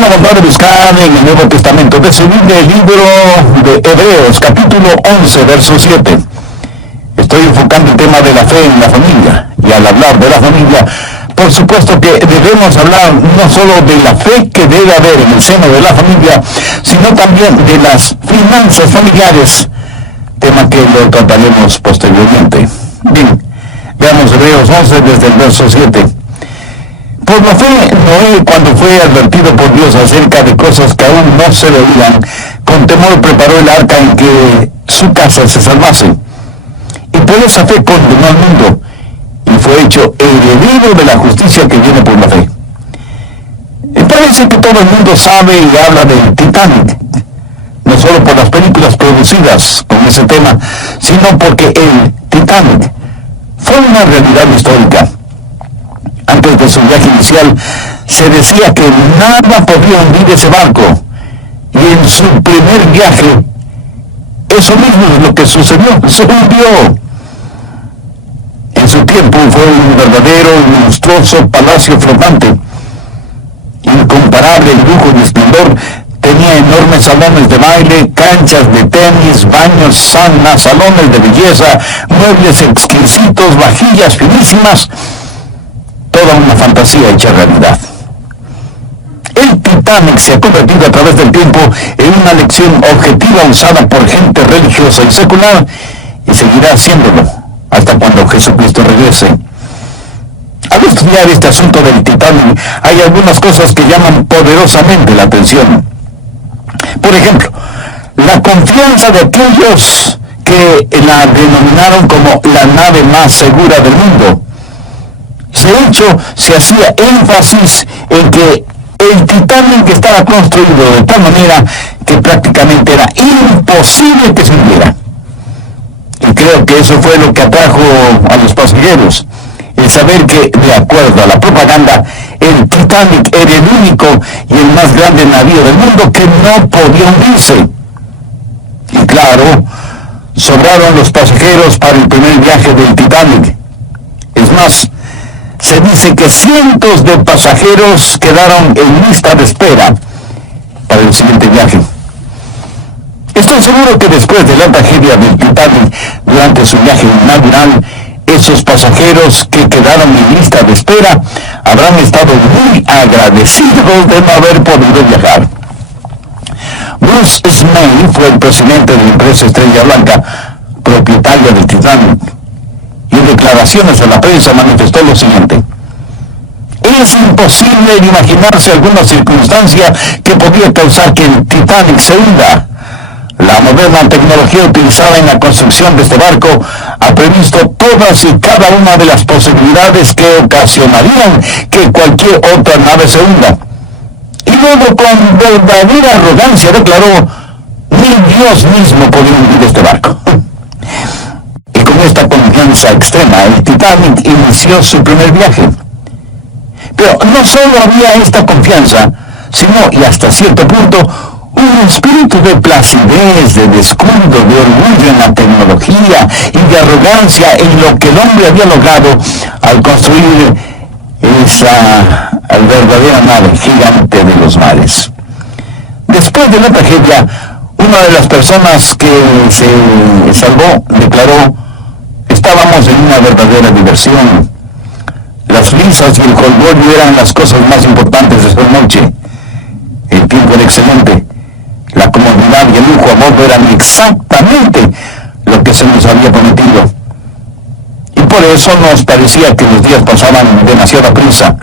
Bueno, vamos a buscar en el Nuevo Testamento, de seguir el libro de Hebreos, capítulo 11, verso 7. Estoy enfocando el tema de la fe en la familia, y al hablar de la familia, por supuesto que debemos hablar no solo de la fe que debe haber en el seno de la familia, sino también de las finanzas familiares, tema que lo trataremos posteriormente. Bien, veamos Hebreos 11 desde el verso 7. Por la fe, Noé, cuando fue advertido por Dios acerca de cosas que aún no se veían, con temor preparó el arca en que su casa se salvase. Y por esa fe condenó al mundo, y fue hecho heredero de la justicia que viene por la fe. Parece que todo el mundo sabe y habla del Titanic, no solo por las películas producidas con ese tema, sino porque el Titanic fue una realidad histórica. Antes de su viaje inicial, se decía que nada podía hundir ese barco, y en su primer viaje, eso mismo es lo que sucedió, se hundió. En su tiempo fue un verdadero y monstruoso palacio flotante, incomparable en lujo y esplendor. Tenía enormes salones de baile, canchas de tenis, baños, saunas, salones de belleza, muebles exquisitos, vajillas finísimas, toda una fantasía hecha realidad. El Titanic se ha convertido a través del tiempo en una lección objetiva usada por gente religiosa y secular, y seguirá haciéndolo hasta cuando Jesucristo regrese. Al estudiar este asunto del Titanic, hay algunas cosas que llaman poderosamente la atención. Por ejemplo, la confianza de aquellos que la denominaron como la nave más segura del mundo. De hecho, se hacía énfasis en que el Titanic estaba construido de tal manera que prácticamente era imposible que se hundiera. Y creo que eso fue lo que atrajo a los pasajeros, el saber que, de acuerdo a la propaganda, el Titanic era el único y el más grande navío del mundo que no podía hundirse. Y claro, sobraron los pasajeros para el primer viaje del Titanic. Es más, se dice que cientos de pasajeros quedaron en lista de espera para el siguiente viaje. Estoy seguro que después de la tragedia del Titanic, durante su viaje inaugural, esos pasajeros que quedaron en lista de espera habrán estado muy agradecidos de no haber podido viajar. Bruce Ismay fue el presidente de la empresa Estrella Blanca, propietaria del Titanic, y en declaraciones a la prensa manifestó lo siguiente: es imposible imaginarse alguna circunstancia que podría causar que el Titanic se hunda. La moderna tecnología utilizada en la construcción de este barco ha previsto todas y cada una de las posibilidades que ocasionarían que cualquier otra nave se hunda. Y luego, con verdadera arrogancia, declaró: ni Dios mismo podía hundir este barco. Y con esta confianza extrema, el Titanic inició su primer viaje. Pero no solo había esta confianza, sino, y hasta cierto punto, un espíritu de placidez, de descuido, de orgullo en la tecnología y de arrogancia en lo que el hombre había logrado al construir esa verdadera nave gigante de los mares. Después de la tragedia, una de las personas que se salvó declaró: estábamos en una verdadera diversión. Las risas y el jolgorio eran las cosas más importantes de esa noche. El tiempo era excelente. La comodidad y el lujo a bordo eran exactamente lo que se nos había prometido. Y por eso nos parecía que los días pasaban demasiada prisa.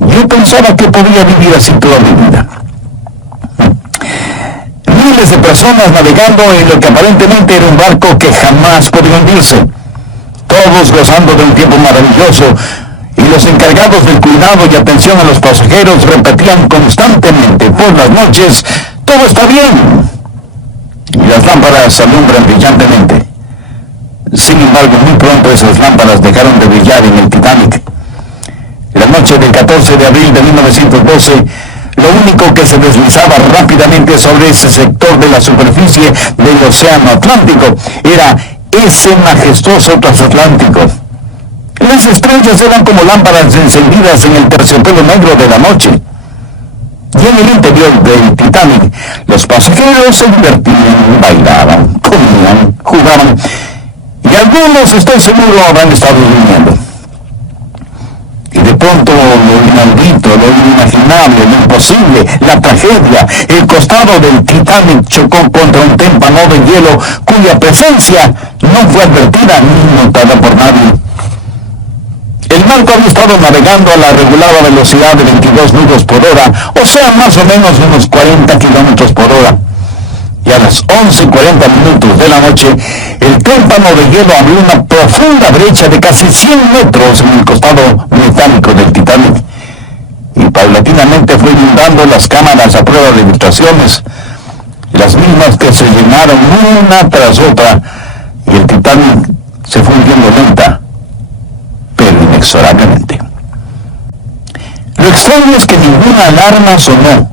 Yo pensaba que podía vivir así toda mi vida. Miles de personas navegando en lo que aparentemente era un barco que jamás podía hundirse. Todos gozando de un tiempo maravilloso, y los encargados del cuidado y atención a los pasajeros repetían constantemente por las noches: todo está bien. Y las lámparas alumbran brillantemente. Sin embargo, muy pronto esas lámparas dejaron de brillar en el Titanic. La noche del 14 de abril de 1912, lo único que se deslizaba rápidamente sobre ese sector de la superficie del Océano Atlántico era ese majestuoso transatlántico. Las estrellas eran como lámparas encendidas en el terciopelo negro de la noche. Y en el interior del Titanic, los pasajeros se divertían, bailaban, comían, jugaban, y algunos, estoy seguro, habrán estado durmiendo. Y de pronto lo inaudito, lo inimaginable, lo imposible, la tragedia, el costado del Titanic chocó contra un témpano de hielo cuya presencia no fue advertida ni notada por nadie. El barco había estado navegando a la regulada velocidad de 22 nudos por hora, o sea, más o menos unos 40 kilómetros por hora. Y a las 11:40 minutos de la noche, el témpano de hielo abrió una profunda brecha de casi 100 metros en el costado metálico del Titanic. Y paulatinamente fue inundando las cámaras a prueba de ilustraciones, las mismas que se llenaron una tras otra, y el Titanic se fue hundiendo lenta, pero inexorablemente. Lo extraño es que ninguna alarma sonó,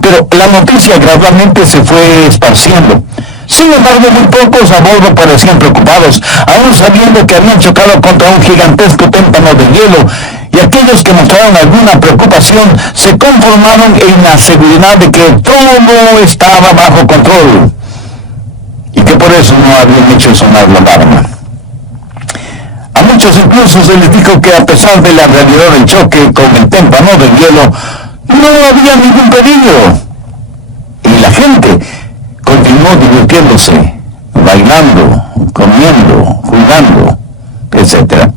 pero la noticia gradualmente se fue esparciendo. Sin embargo, muy pocos a bordo parecían preocupados, aún sabiendo que habían chocado contra un gigantesco témpano de hielo, y aquellos que mostraron alguna preocupación se conformaron en la seguridad de que todo estaba bajo control, y que por eso no habían hecho sonar la alarma. A muchos incluso se les dijo que a pesar de la realidad del choque con el témpano de hielo, no había ningún peligro. Y la gente continuó divirtiéndose, bailando, comiendo, jugando, etc.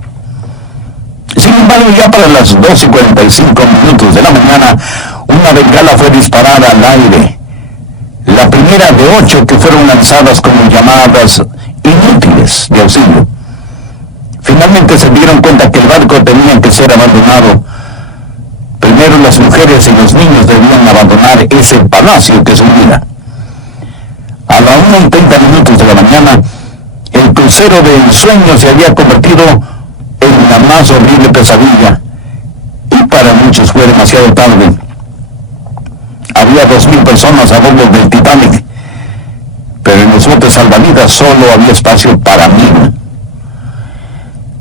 Sin embargo, ya para las 2:45 de la mañana, una bengala fue disparada al aire. La primera de 8 que fueron lanzadas como llamadas inútiles de auxilio. Finalmente se dieron cuenta que el barco tenía que ser abandonado. Primero las mujeres y los niños debían abandonar ese palacio que se hundía. A la 1:30 de la mañana, el crucero de ensueño se había convertido en la más horrible pesadilla, y para muchos fue demasiado tarde. Había 2.000 personas a bordo del Titanic, pero en los botes salvavidas solo había espacio para 1.000.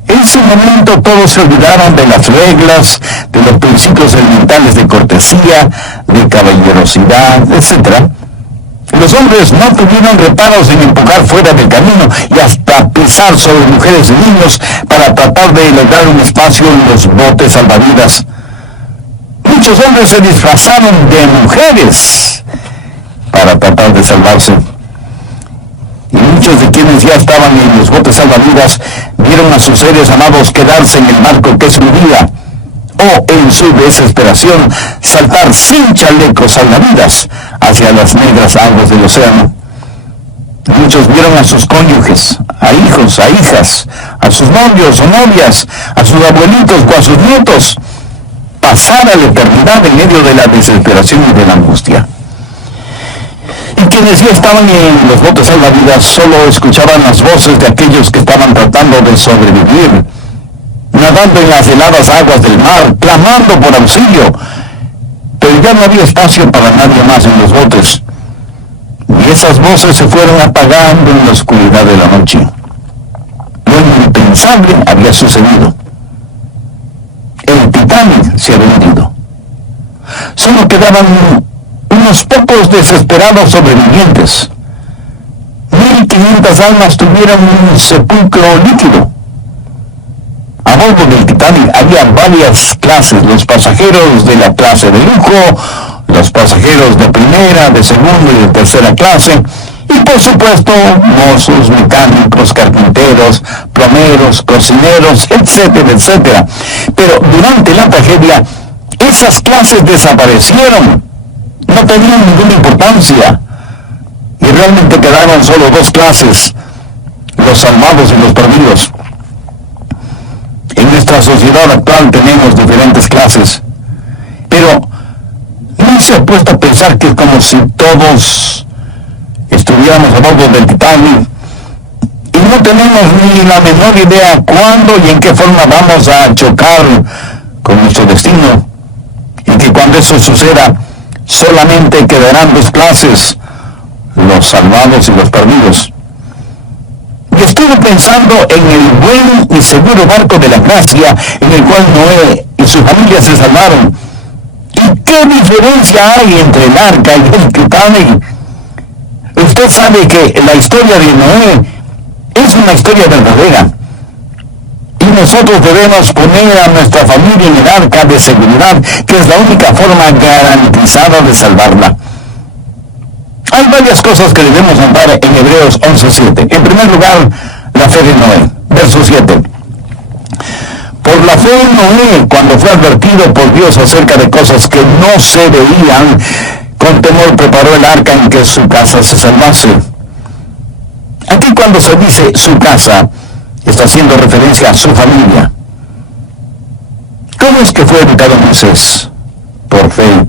En ese momento todos se olvidaron de las reglas, de los principios elementales de cortesía, de caballerosidad, etc. Los hombres no tuvieron reparos en empujar fuera del camino y hasta pisar sobre mujeres y niños para tratar de lograr un espacio en los botes salvavidas. Muchos hombres se disfrazaron de mujeres para tratar de salvarse. Y muchos de quienes ya estaban en los botes salvavidas vieron a sus seres amados quedarse en el barco que se hundía, o en su desesperación saltar sin chalecos salvavidas hacia las negras aguas del océano. Muchos vieron a sus cónyuges, a hijos, a hijas, a sus novios o novias, a sus abuelitos o a sus nietos pasar a la eternidad en medio de la desesperación y de la angustia. Y quienes ya estaban en los botes salvavidas solo escuchaban las voces de aquellos que estaban tratando de sobrevivir, nadando en las heladas aguas del mar, clamando por auxilio, pero ya no había espacio para nadie más en los botes, y esas voces se fueron apagando en la oscuridad de la noche. Lo impensable había sucedido. El Titanic se había hundido. Solo quedaban unos pocos desesperados sobrevivientes. 1.500 almas tuvieron un sepulcro líquido. A bordo del Titanic había varias clases: los pasajeros de la clase de lujo, los pasajeros de primera, de segunda y de tercera clase, y por supuesto mozos, mecánicos, carpinteros, plomeros, cocineros, etcétera, etcétera. Pero durante la tragedia, esas clases desaparecieron, no tenían ninguna importancia, y realmente quedaron solo 2 clases: los salvados y los perdidos. En nuestra sociedad actual tenemos diferentes clases, pero ¿no se ha puesto a pensar que es como si todos estuviéramos a bordo del Titanic y no tenemos ni la menor idea cuándo y en qué forma vamos a chocar con nuestro destino? Y que cuando eso suceda, solamente quedarán 2 clases: los salvados y los perdidos. Y estuve pensando en el buen y seguro barco de la gracia en el cual Noé y su familia se salvaron. ¿Y qué ¿Qué diferencia hay entre el arca y el Titanic? Usted sabe que la historia de Noé es una historia verdadera. Y nosotros debemos poner a nuestra familia en el arca de seguridad, que es la única forma garantizada de salvarla. Hay varias cosas que debemos notar en Hebreos 11:7. En primer lugar, la fe de Noé. Verso 7. Por la fe de Noé, cuando fue advertido por Dios acerca de cosas que no se veían, con temor preparó el arca en que su casa se salvase. Aquí cuando se dice su casa, está haciendo referencia a su familia. ¿Cómo es que fue educado Moisés? Por fe.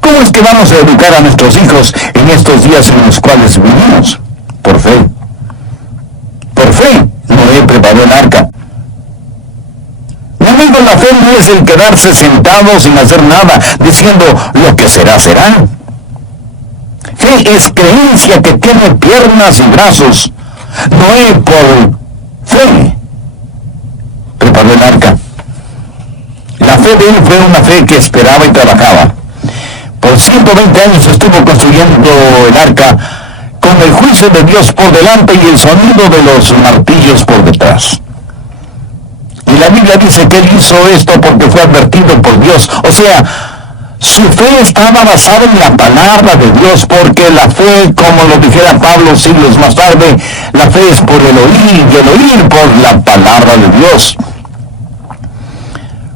¿Cómo es que vamos a educar a nuestros hijos en estos días en los cuales vivimos? Por fe. Por fe, Noé preparó el arca. Mi amigo, la fe no es el quedarse sentado sin hacer nada, diciendo lo que será, será. Fe es creencia que tiene piernas y brazos. Noé, por fe, preparó el arca. La fe de él fue una fe que esperaba y trabajaba. Por 120 años estuvo construyendo el arca con el juicio de Dios por delante y el sonido de los martillos por detrás. Y la Biblia dice que él hizo esto porque fue advertido por Dios. O sea, su fe estaba basada en la palabra de Dios, porque la fe, como lo dijera Pablo siglos más tarde, la fe es por el oír y el oír por la palabra de Dios.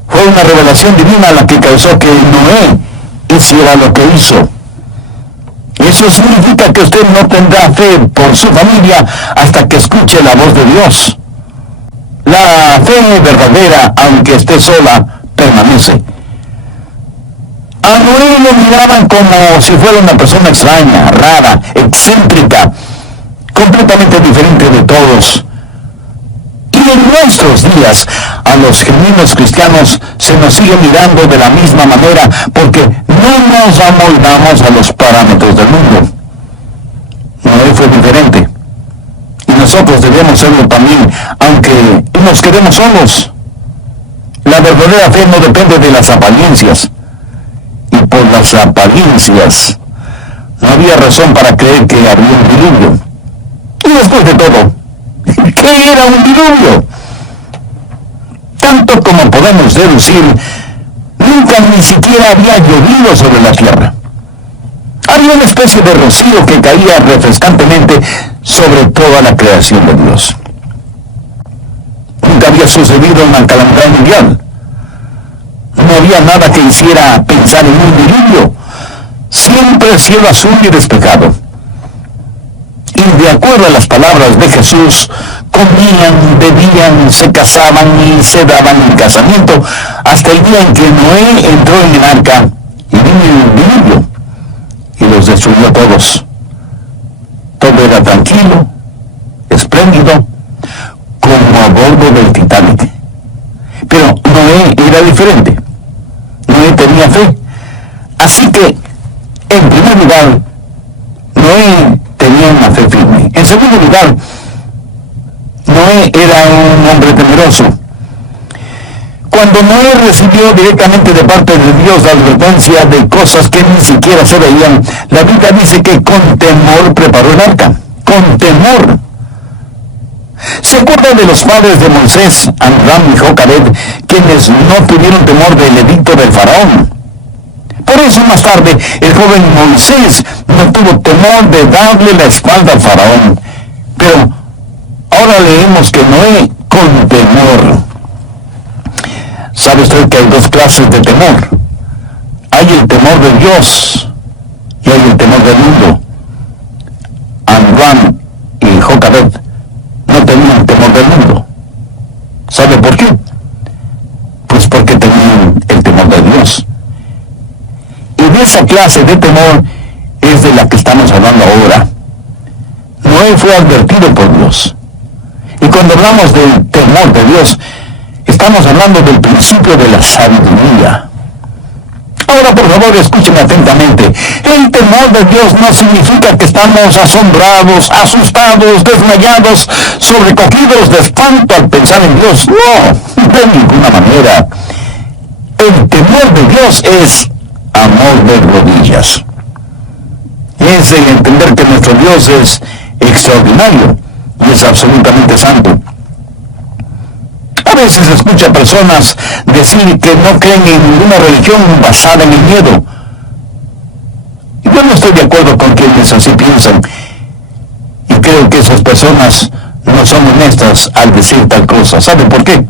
Fue una revelación divina la que causó que Noé hiciera lo que hizo. Eso significa que usted no tendrá fe por su familia hasta que escuche la voz de Dios. La fe verdadera, aunque esté sola, permanece. A Noé lo miraban como si fuera una persona extraña, rara, excéntrica, completamente diferente de todos. Y en nuestros días, a los genuinos cristianos se nos sigue mirando de la misma manera, porque no nos amoldamos a los parámetros del mundo. Noé fue diferente. Y nosotros debemos serlo también, aunque nos quedemos solos. La verdadera fe no depende de las apariencias. Y por las apariencias no había razón para creer que había un diluvio. Y después de todo, ¿qué era un diluvio? Tanto como podemos deducir, nunca ni siquiera había llovido sobre la tierra. Había una especie de rocío que caía refrescantemente sobre toda la creación de Dios. Nunca había sucedido una calamidad mundial. No había nada que hiciera pensar en un diluvio. Siempre cielo azul y despejado. Y de acuerdo a las palabras de Jesús, comían, bebían, se casaban y se daban en casamiento hasta el día en que Noé entró en el arca y vino el diluvio y los destruyó a todos. Todo era tranquilo, espléndido, como a bordo del Titanic. Pero Noé era diferente. Noé tenía fe. Así que, en primer lugar, Noé tenía una fe firme. En segundo lugar, Noé era un hombre temeroso. Cuando Noé recibió directamente de parte de Dios la advertencia de cosas que ni siquiera se veían, la Biblia dice que con temor preparó el arca. Con temor. ¿Se acuerdan de los padres de Moisés, Amram y Jocabed, quienes no tuvieron temor del edicto del faraón? Por eso más tarde el joven Moisés no tuvo temor de darle la espalda al faraón. Pero ahora leemos que Noé con temor. ¿Sabe usted que hay dos clases de temor? Hay el temor de Dios y hay el temor del mundo. Amram y Jocabed no tenían temor del mundo. ¿Sabe por qué? Pues porque tenían el temor de Dios. Y de esa clase de temor es de la que estamos hablando ahora. Noé fue advertido por Dios. Y cuando hablamos del temor de Dios, estamos hablando del principio de la sabiduría. Ahora, por favor, escúcheme atentamente. El temor de Dios no significa que estamos asombrados, asustados, desmayados, sobrecogidos de espanto al pensar en Dios. No, de ninguna manera. El temor de Dios es amor de rodillas. Es el entender que nuestro Dios es extraordinario y es absolutamente santo. A veces escucha a personas decir que no creen en ninguna religión basada en el miedo. Yo no estoy de acuerdo con quienes así piensan. Y creo que esas personas no son honestas al decir tal cosa. ¿Sabe por qué?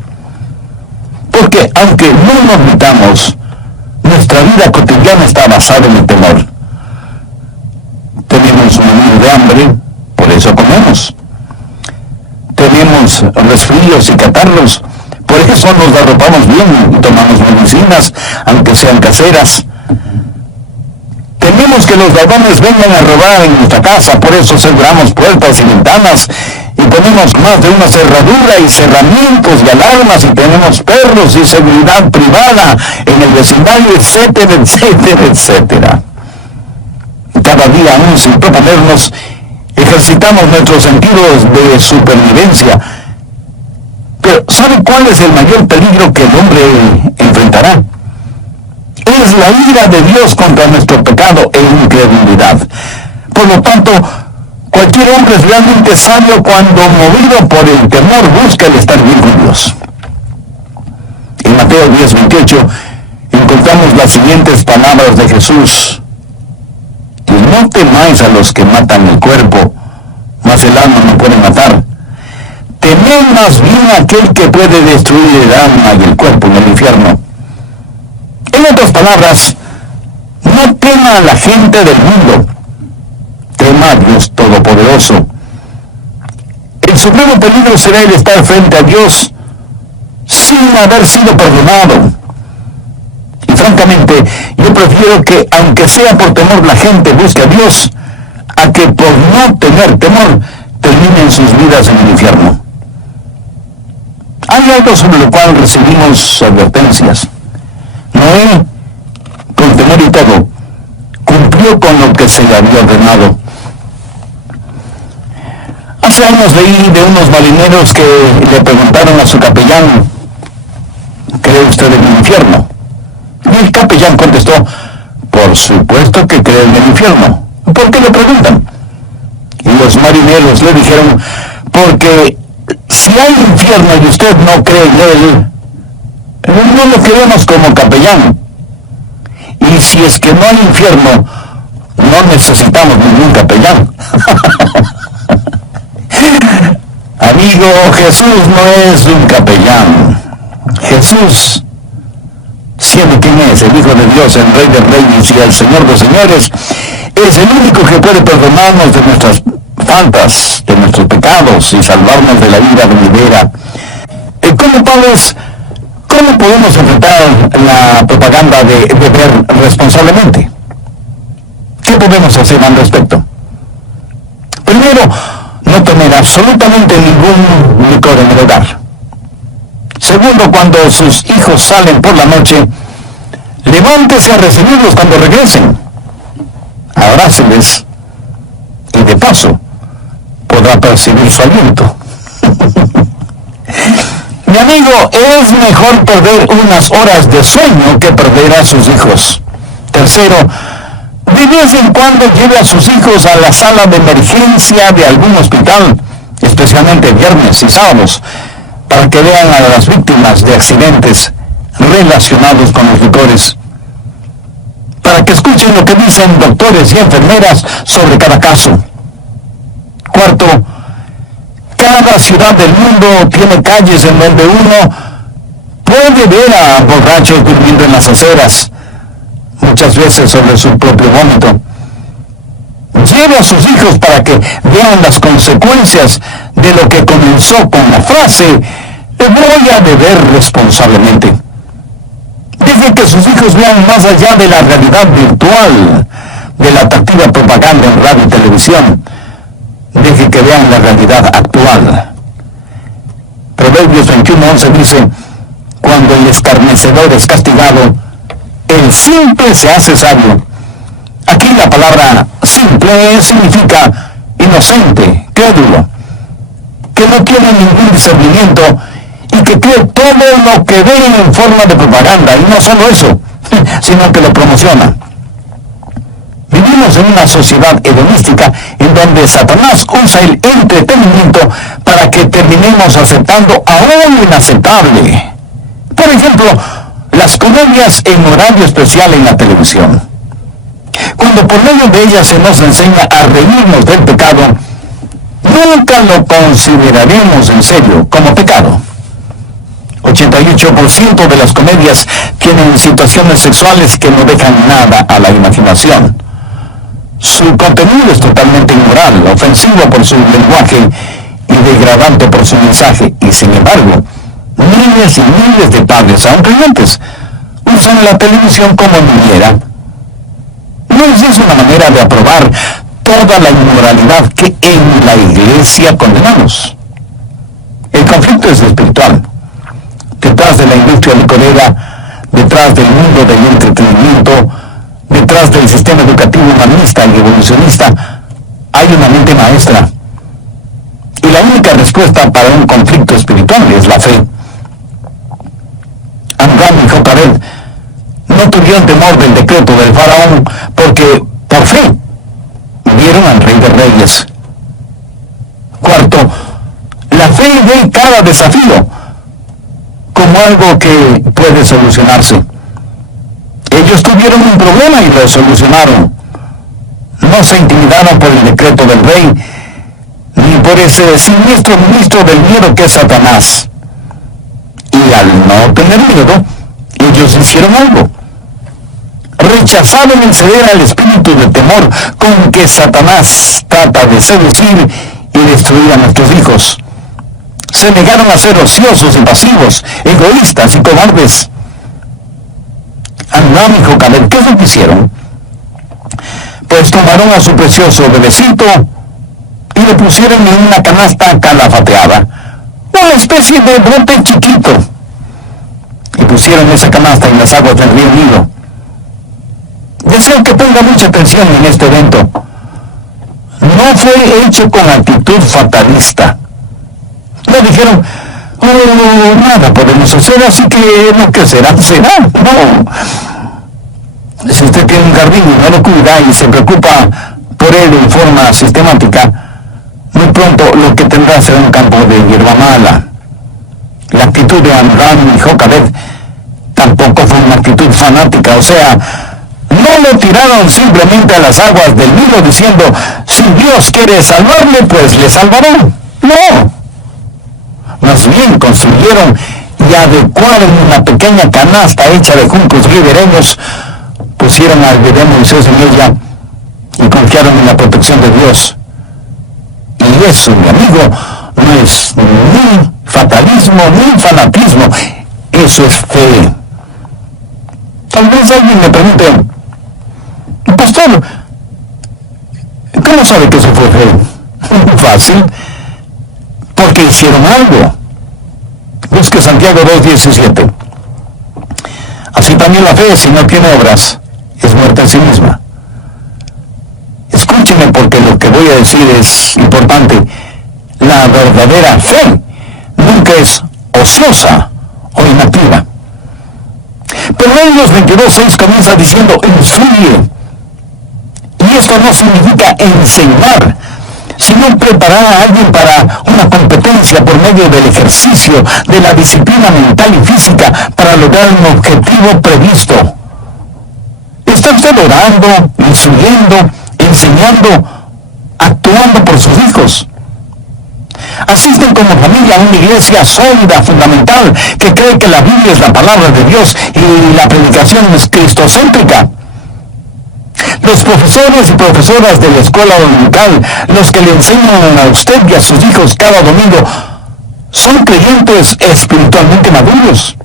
Porque aunque no lo admitamos, nuestra vida cotidiana está basada en el temor. Tenemos un menú de hambre, por eso comemos. Tenemos resfríos y catarros, por eso nos arropamos bien y tomamos medicinas, aunque sean caseras. Tememos que los ladrones vengan a robar en nuestra casa, por eso cerramos puertas y ventanas y ponemos más de una cerradura y cerramientos y alarmas, y tenemos perros y seguridad privada en el vecindario, etcétera, etcétera, etcétera. Cada día, aún sin proponernos, ejercitamos nuestros sentidos de supervivencia. Pero ¿sabe cuál es el mayor peligro que el hombre enfrentará? Es la ira de Dios contra nuestro pecado e incredulidad. Por lo tanto, cualquier hombre es realmente sabio cuando, movido por el temor, busca el estar bien con Dios. En Mateo 10:28 encontramos las siguientes palabras de Jesús: y no temáis a los que matan el cuerpo, mas el alma no puede matar. Temed más bien a aquel que puede destruir el alma y el cuerpo en el infierno. En otras palabras, no tema a la gente del mundo, tema a Dios Todopoderoso. El supremo peligro será el estar frente a Dios sin haber sido perdonado. Y francamente, yo prefiero que, aunque sea por temor, la gente busque a Dios, a que por no tener temor terminen sus vidas en el infierno. Hay algo sobre lo cual recibimos advertencias. Noé, con temor y todo, cumplió con lo que se le había ordenado. Hace años leí de unos marineros que le preguntaron a su capellán: ¿cree usted en el infierno? Y el capellán contestó: por supuesto que cree en el infierno. ¿Por qué le preguntan? Y los marineros le dijeron: porque si hay infierno y usted no cree en él, no lo queremos como capellán. Y si es que no hay infierno, no necesitamos ningún capellán. Amigo, Jesús no es un capellán. Jesús, siendo quien es, el Hijo de Dios, el Rey de Reyes y el Señor de Señores, es el único que puede perdonarnos de nuestras faltas, de nuestros pecados y salvarnos de la ira venidera. Como padres, ¿cómo podemos enfrentar la propaganda de beber responsablemente? ¿Qué podemos hacer al respecto? Primero, no tener absolutamente ningún licor en el hogar. Segundo, cuando sus hijos salen por la noche, levántese a recibirlos cuando regresen. Abráceles y de paso podrá percibir su aliento. Mi amigo, es mejor perder unas horas de sueño que perder a sus hijos. Tercero, de vez en cuando lleve a sus hijos a la sala de emergencia de algún hospital, especialmente viernes y sábados, para que vean a las víctimas de accidentes relacionados con los licores, para que escuchen lo que dicen doctores y enfermeras sobre cada caso. Cuarto, cada ciudad del mundo tiene calles en donde uno puede ver a borrachos durmiendo en las aceras, muchas veces sobre su propio vómito. Lleve a sus hijos para que vean las consecuencias de lo que comenzó con la frase: voy a beber responsablemente. Deje que sus hijos vean más allá de la realidad virtual, de la atractiva propaganda en radio y televisión. Deje que vean la realidad actual. Proverbios 21:11 dice: cuando el escarnecedor es castigado, el simple se hace sabio. Aquí la palabra simple significa inocente, crédulo, que no tiene ningún discernimiento y que cree todo lo que ve en forma de propaganda, y no solo eso, sino que lo promociona. Vivimos en una sociedad hedonística en donde Satanás usa el entretenimiento para que terminemos aceptando aún lo inaceptable. Por ejemplo, las comedias en horario especial en la televisión. Cuando por medio de ellas se nos enseña a reírnos del pecado, nunca lo consideraremos en serio como pecado. 88% de las comedias tienen situaciones sexuales que no dejan nada a la imaginación. Su contenido es totalmente inmoral, ofensivo por su lenguaje y degradante por su mensaje, y sin embargo, miles y miles de padres, aun creyentes, usan la televisión como niñera. ¿No es eso una manera de aprobar toda la inmoralidad que en la iglesia condenamos? El conflicto es espiritual. Detrás de la industria licorera, detrás del mundo del entretenimiento, detrás del sistema educativo humanista y evolucionista, hay una mente maestra. Y la única respuesta para un conflicto espiritual es la fe. Amram y Jocabed no tuvieron temor del decreto del faraón porque, por fe, vieron al Rey de Reyes. Cuarto, la fe ve cada desafío como algo que puede solucionarse. Ellos tuvieron un problema y lo solucionaron. No se intimidaron por el decreto del rey, ni por ese siniestro ministro del miedo que es Satanás. Y al no tener miedo, ellos hicieron algo. Rechazaron el ceder al espíritu de temor con que Satanás trata de seducir y destruir a nuestros hijos. Se negaron a ser ociosos y pasivos, egoístas y cobardes. Amram y Jocabed, ¿qué es lo que hicieron? Pues tomaron a su precioso bebecito y lo pusieron en una canasta calafateada, una especie de brote chiquito, y pusieron esa canasta en las aguas del río Nilo. Deseo que ponga mucha atención en este evento. No fue hecho con actitud fatalista. No dijeron, oh, nada podemos hacer, así que lo que será, será. No. Si usted tiene un jardín y no lo cuida y se preocupa por él en forma sistemática, muy pronto lo que tendrá será un campo de hierba mala. La actitud de Amram y Jocabed tampoco fue una actitud fanática, o sea, no lo tiraron simplemente a las aguas del Nilo diciendo, si Dios quiere salvarle, pues le salvará. No. Más bien construyeron y adecuaron una pequeña canasta hecha de juncos ribereños, pusieron al bebé Moisés en ella y confiaron en la protección de Dios. Y eso, mi amigo, no es ni fatalismo ni fanatismo, eso es fe. Tal vez alguien me pregunte, pastor, ¿cómo sabe que eso fue fe? Fácil, porque hicieron algo. Busque Santiago 2:17. Así también la fe, si no tiene obras, es muerta en sí misma. Escúcheme porque lo que voy a decir es importante. La verdadera fe nunca es ociosa o inactiva. Proverbios 22:6 comienza diciendo, instruye. Y esto no significa enseñar, sino preparar a alguien para una competencia por medio del ejercicio de la disciplina mental y física para lograr un objetivo previsto. Está usted orando, instruyendo, enseñando, actuando por sus hijos. Asisten como familia a una iglesia sólida, fundamental, que cree que la Biblia es la palabra de Dios y la predicación es cristocéntrica. Los profesores y profesoras de la escuela dominical, los que le enseñan a usted y a sus hijos cada domingo, son creyentes espiritualmente maduros.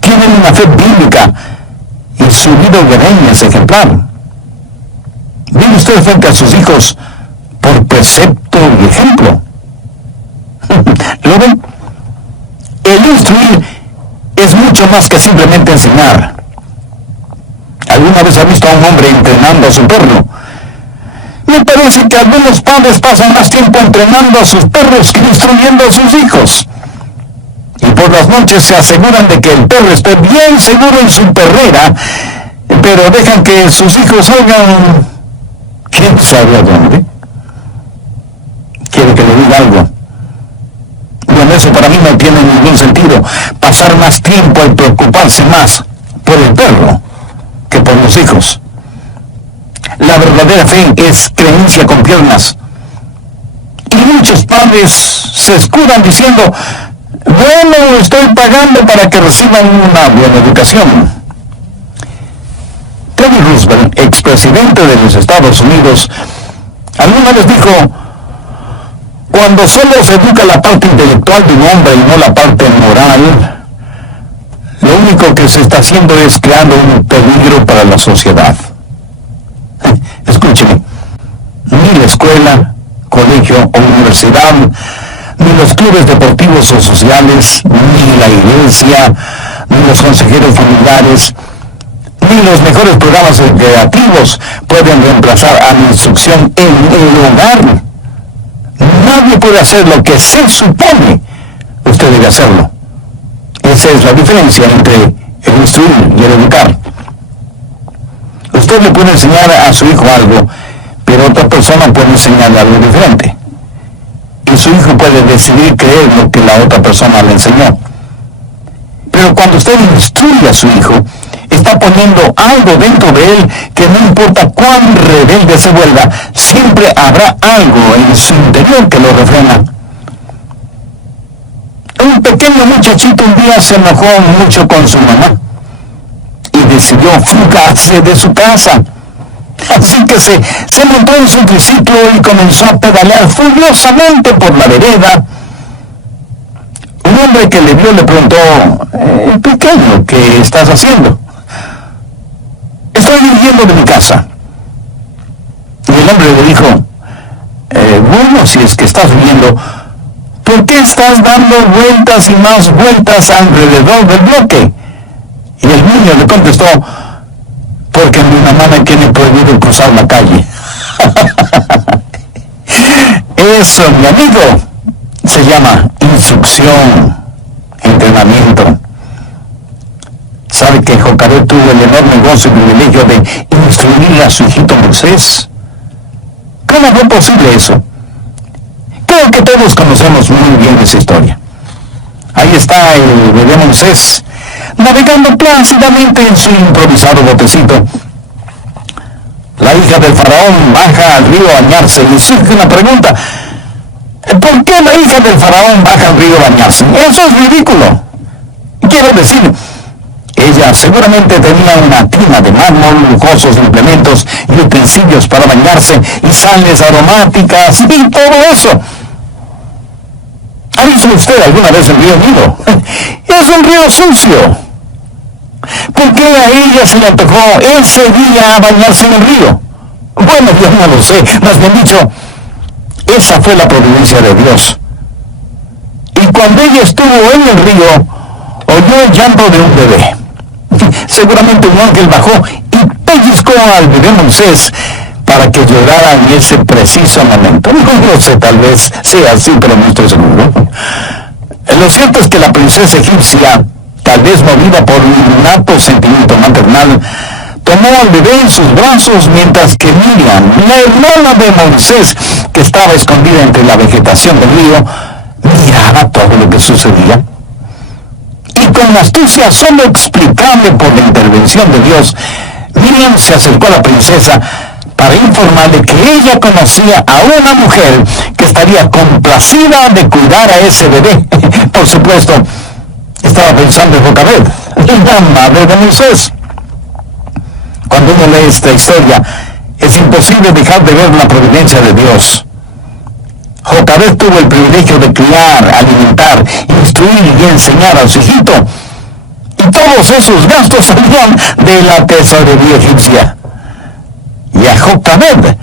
Tienen una fe bíblica y su vida hogareña es ejemplar. Vive usted frente a sus hijos por precepto y ejemplo. ¿Lo ven? El instruir es mucho más que simplemente enseñar. ¿Alguna vez ha visto a un hombre entrenando a su perro? Me parece que algunos padres pasan más tiempo entrenando a sus perros que instruyendo a sus hijos. Y por las noches se aseguran de que el perro esté bien seguro en su perrera, pero dejan que sus hijos salgan, ¿quién sabe a dónde? Quiero que le diga algo. Bueno, eso para mí no tiene ningún sentido. Pasar más tiempo y preocuparse más por el perro que por los hijos. La verdadera fe es creencia con piernas. Y muchos padres se escudan diciendo, bueno, estoy pagando para que reciban una buena educación. Teddy Roosevelt, expresidente de los Estados Unidos, alguna vez dijo, cuando solo se educa la parte intelectual de un hombre y no la parte moral, lo único que se está haciendo es creando un peligro para la sociedad. Escúcheme, ni la escuela, colegio o universidad, ni los clubes deportivos o sociales, ni la iglesia, ni los consejeros familiares, ni los mejores programas recreativos pueden reemplazar a la instrucción en el hogar. Nadie puede hacer lo que se supone usted debe hacerlo. Esa es la diferencia entre el instruir y el educar. Usted le puede enseñar a su hijo algo, pero otra persona puede enseñarle algo diferente. Y su hijo puede decidir creer lo que la otra persona le enseñó. Pero cuando usted instruye a su hijo, está poniendo algo dentro de él que no importa cuán rebelde se vuelva, siempre habrá algo en su interior que lo refrena. Un pequeño muchachito un día se enojó mucho con su mamá y decidió fugarse de su casa. Así que se montó en su triciclo y comenzó a pedalear furiosamente por la vereda. Un hombre que le vio le preguntó, pequeño, ¿qué estás haciendo? Estoy huyendo de mi casa. Y el hombre le dijo, bueno, si es que estás huyendo, ¿por qué estás dando vueltas y más vueltas alrededor del bloque? Y el niño le contestó, porque mi mamá me tiene prohibido cruzar la calle. Eso, mi amigo, se llama instrucción, entrenamiento. ¿Sabe que Jocabed tuvo el enorme gozo y privilegio de instruir a su hijito Moisés? ¿Cómo fue posible eso? Creo que todos conocemos muy bien esa historia. Ahí está el bebé Moisés, navegando plácidamente en su improvisado botecito. La hija del faraón baja al río a bañarse y surge una pregunta. ¿Por qué la hija del faraón baja al río a bañarse? Eso es ridículo. Quiero decir, ella seguramente tenía una tina de mármol, lujosos implementos y utensilios para bañarse y sales aromáticas y todo eso. ¿Ha visto usted alguna vez el río Nilo? Es un río sucio. ¿Por qué a ella se le antojó ese día a bañarse en el río? Bueno, yo no lo sé. Más bien dicho, esa fue la providencia de Dios. Y cuando ella estuvo en el río, oyó el llanto de un bebé. Seguramente un ángel bajó y pellizcó al bebé Moisés para que llorara en ese preciso momento. No sé, tal vez sea así, pero no estoy seguro. Lo cierto es que la princesa egipcia, tal vez movida por un innato sentimiento maternal, tomó al bebé en sus brazos mientras que Miriam, la hermana de Moisés, que estaba escondida entre la vegetación del río, miraba todo lo que sucedía. Y con la astucia solo explicable por la intervención de Dios, Miriam se acercó a la princesa para informarle que ella conocía a una mujer que estaría complacida de cuidar a ese bebé. Por supuesto, estaba pensando en Jocabed, la madre de Moisés. Cuando uno lee esta historia, es imposible dejar de ver la providencia de Dios. Jocabed tuvo el privilegio de criar, alimentar, instruir y enseñar a su hijito. Y todos esos gastos salían de la tesorería egipcia. Y a Jocabed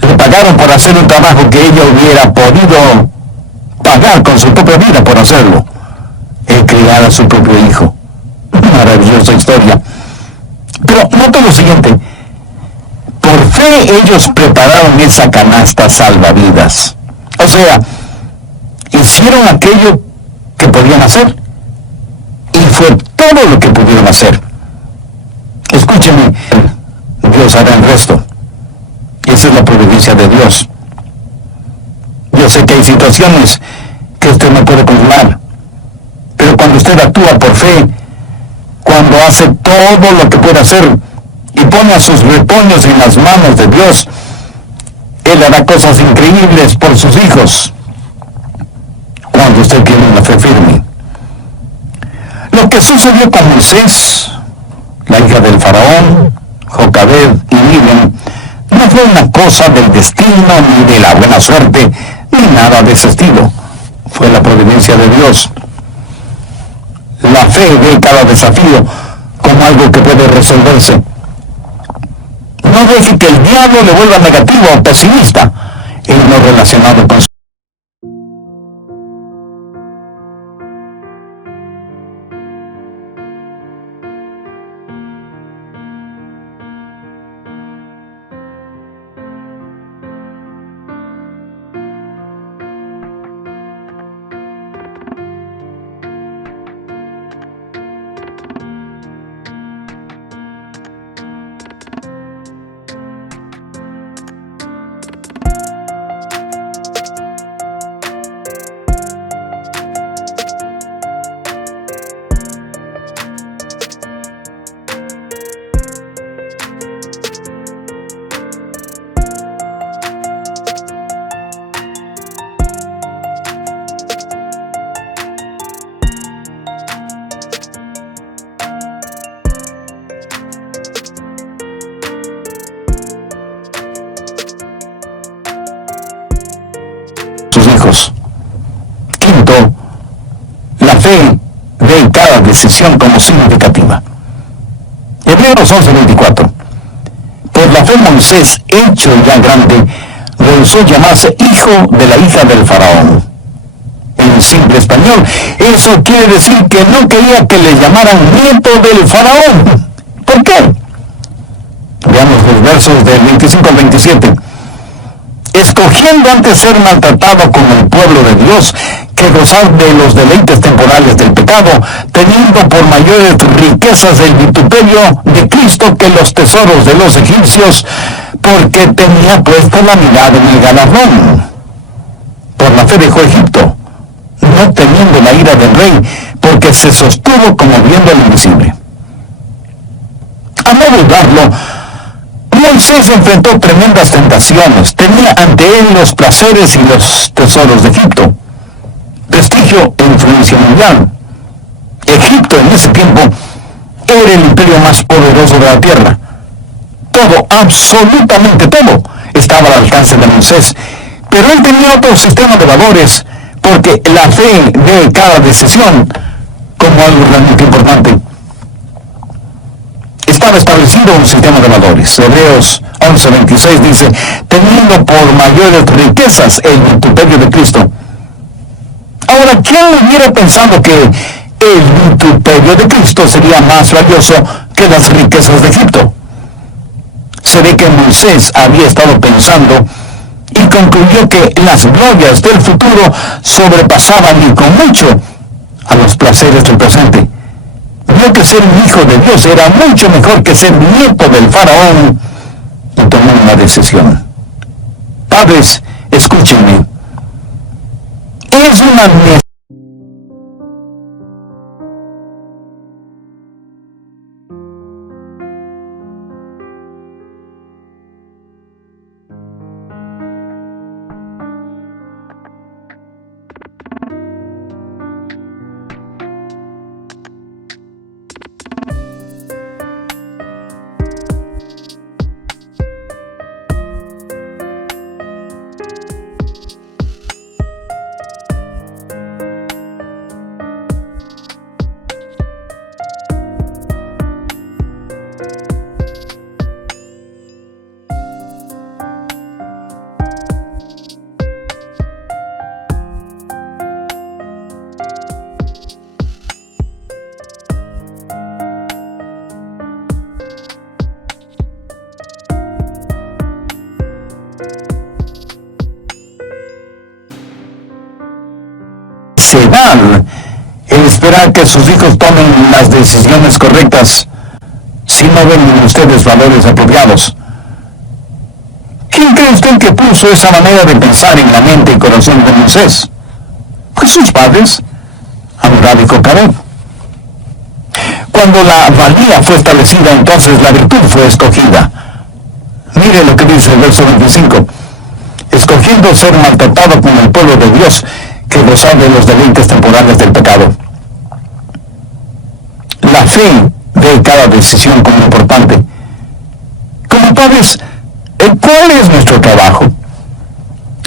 le pagaron por hacer un trabajo que ella hubiera podido pagar con su propia vida por hacerlo. El criar a su propio hijo. Maravillosa historia. Pero nota lo siguiente. Por fe ellos prepararon esa canasta salvavidas. O sea, hicieron aquello que podían hacer. fue todo lo que pudieron hacer. Escúcheme, Dios hará el resto. Esa es la providencia de Dios. Yo sé que hay situaciones que usted no puede controlar, pero cuando usted actúa por fe, cuando hace todo lo que puede hacer y pone a sus retoños en las manos de Dios, Él hará cosas increíbles por sus hijos, cuando usted tiene una fe firme. Lo que sucedió con Moisés, la hija del faraón, Jocabed y Miriam, no fue una cosa del destino ni de la buena suerte, ni nada de ese estilo. Fue la providencia de Dios. La fe ve cada desafío como algo que puede resolverse. No deje que el diablo le vuelva negativo o pesimista en lo relacionado con sus hijos. Quinto, la fe ve cada decisión como significativa. Hebreos 11:24. Por la fe Moisés, hecho ya grande, rehusó llamarse hijo de la hija del faraón. En simple español, eso quiere decir que no quería que le llamaran nieto del faraón. ¿Por qué? Veamos los versos del 25 al 27. Escogiendo antes ser maltratado con el pueblo de Dios que gozar de los deleites temporales del pecado, teniendo por mayores riquezas el vituperio de Cristo que los tesoros de los egipcios, porque tenía puesta la mirada en el galardón. Por la fe dejó Egipto, no temiendo la ira del rey, porque se sostuvo como viendo al invisible. A no dudarlo, Moisés enfrentó tremendas tentaciones. Tenía ante él los placeres y los tesoros de Egipto, prestigio e influencia mundial. Egipto en ese tiempo era el imperio más poderoso de la tierra. Todo, absolutamente todo, estaba al alcance de Moisés, pero él tenía otro sistema de valores, porque la fe ve cada decisión como algo realmente importante. Estaba establecido un sistema de valores. Hebreos 11:26 dice, teniendo por mayores riquezas el vituperio de Cristo. Ahora, ¿quién hubiera pensado que el vituperio de Cristo sería más valioso que las riquezas de Egipto? Se ve que Moisés había estado pensando y concluyó que las glorias del futuro sobrepasaban y con mucho a los placeres del presente. Vio que ser un hijo de Dios era mucho mejor que ser nieto del faraón y tomó una decisión. Padres, escúchenme. Es una necesidad lograr que sus hijos tomen las decisiones correctas si no ven en ustedes valores apropiados? ¿Quién cree usted que puso esa manera de pensar en la mente y corazón de Moisés? Pues sus padres, Amram y Caleb. Cuando la valía fue establecida, entonces la virtud fue escogida. Mire lo que dice el verso 25. Escogiendo ser maltratado con el pueblo de Dios, que gozar de los deleites temporales del pecado. La fe ve cada decisión como importante. Como padres, ¿cuál es nuestro trabajo?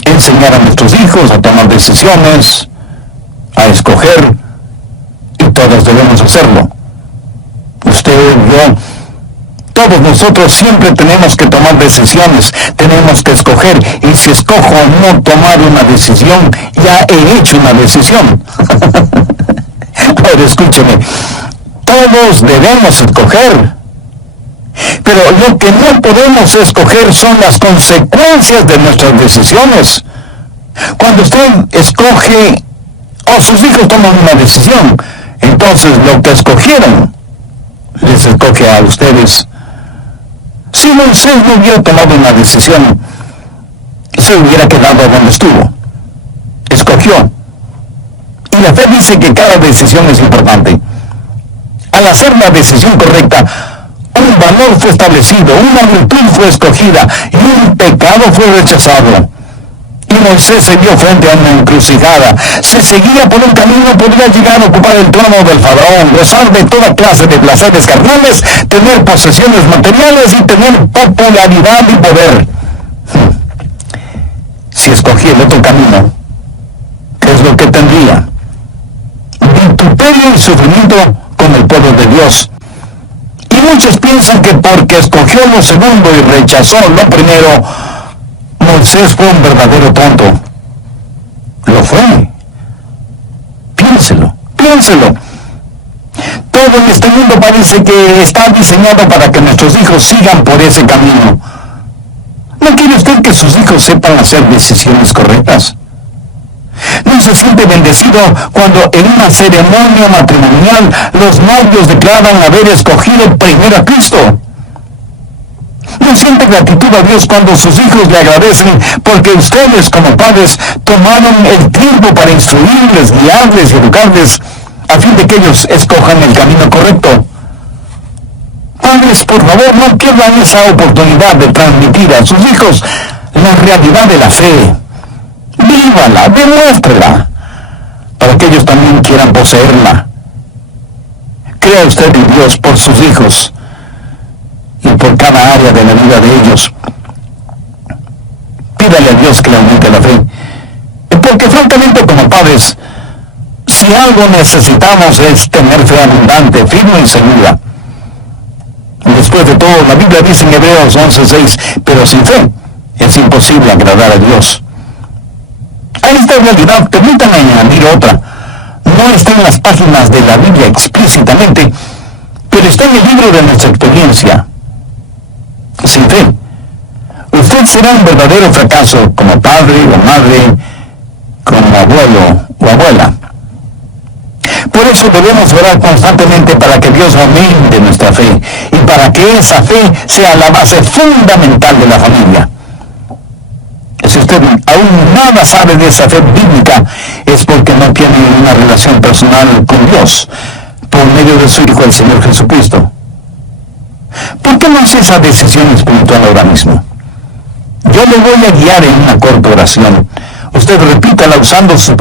Enseñar a nuestros hijos a tomar decisiones, a escoger, y todos debemos hacerlo. Usted, yo, todos nosotros siempre tenemos que tomar decisiones, tenemos que escoger, y si escojo no tomar una decisión, ya he hecho una decisión. Ahora escúcheme, todos debemos escoger, pero lo que no podemos escoger son las consecuencias de nuestras decisiones. Cuando usted escoge, o sus hijos toman una decisión, entonces lo que escogieron les escoge a ustedes. Si Moisés no hubiera tomado una decisión, se hubiera quedado donde estuvo. Escogió. Y la fe dice que cada decisión es importante. Al hacer la decisión correcta, un valor fue establecido, una virtud fue escogida y un pecado fue rechazado. Y Moisés se vio frente a una encrucijada. Si seguía por un camino, podría llegar a ocupar el trono del faraón, gozar de toda clase de placeres carnales, tener posesiones materiales y tener popularidad y poder. Si escogía el otro camino, ¿qué es lo que tendría? Vituperio y sufrimiento con el pueblo de Dios. Y muchos piensan que porque escogió lo segundo y rechazó lo primero, Moisés fue un verdadero tonto. Lo fue. Piénselo. Todo en este mundo parece que está diseñado para que nuestros hijos sigan por ese camino. ¿No quiere usted que sus hijos sepan hacer decisiones correctas? ¿No se siente bendecido cuando en una ceremonia matrimonial los novios declaran haber escogido primero a Cristo? ¿No siente gratitud a Dios cuando sus hijos le agradecen porque ustedes como padres tomaron el tiempo para instruirles, guiarles y educarles a fin de que ellos escojan el camino correcto? Padres, por favor, no pierdan esa oportunidad de transmitir a sus hijos la realidad de la fe. Vívala, demuéstrela, para que ellos también quieran poseerla. Crea usted en Dios por sus hijos y por cada área de la vida de ellos. Pídale a Dios que le aumente la fe, porque francamente como padres, si algo necesitamos es tener fe abundante, firme y segura. Después de todo, la Biblia dice en Hebreos 11:6, pero sin fe es imposible agradar a Dios. A esta realidad, permítanme añadir otra. No está en las páginas de la Biblia explícitamente, pero está en el libro de nuestra experiencia. Sin fe, usted será un verdadero fracaso como padre o madre, como abuelo o abuela. Por eso debemos orar constantemente para que Dios aumente nuestra fe y para que esa fe sea la base fundamental de la familia. Si usted aún nada sabe de esa fe bíblica, es porque no tiene una relación personal con Dios por medio de su Hijo, el Señor Jesucristo. ¿Por qué no hace esa decisión espiritual ahora mismo? Yo le voy a guiar en una corta oración. Usted repítala usando su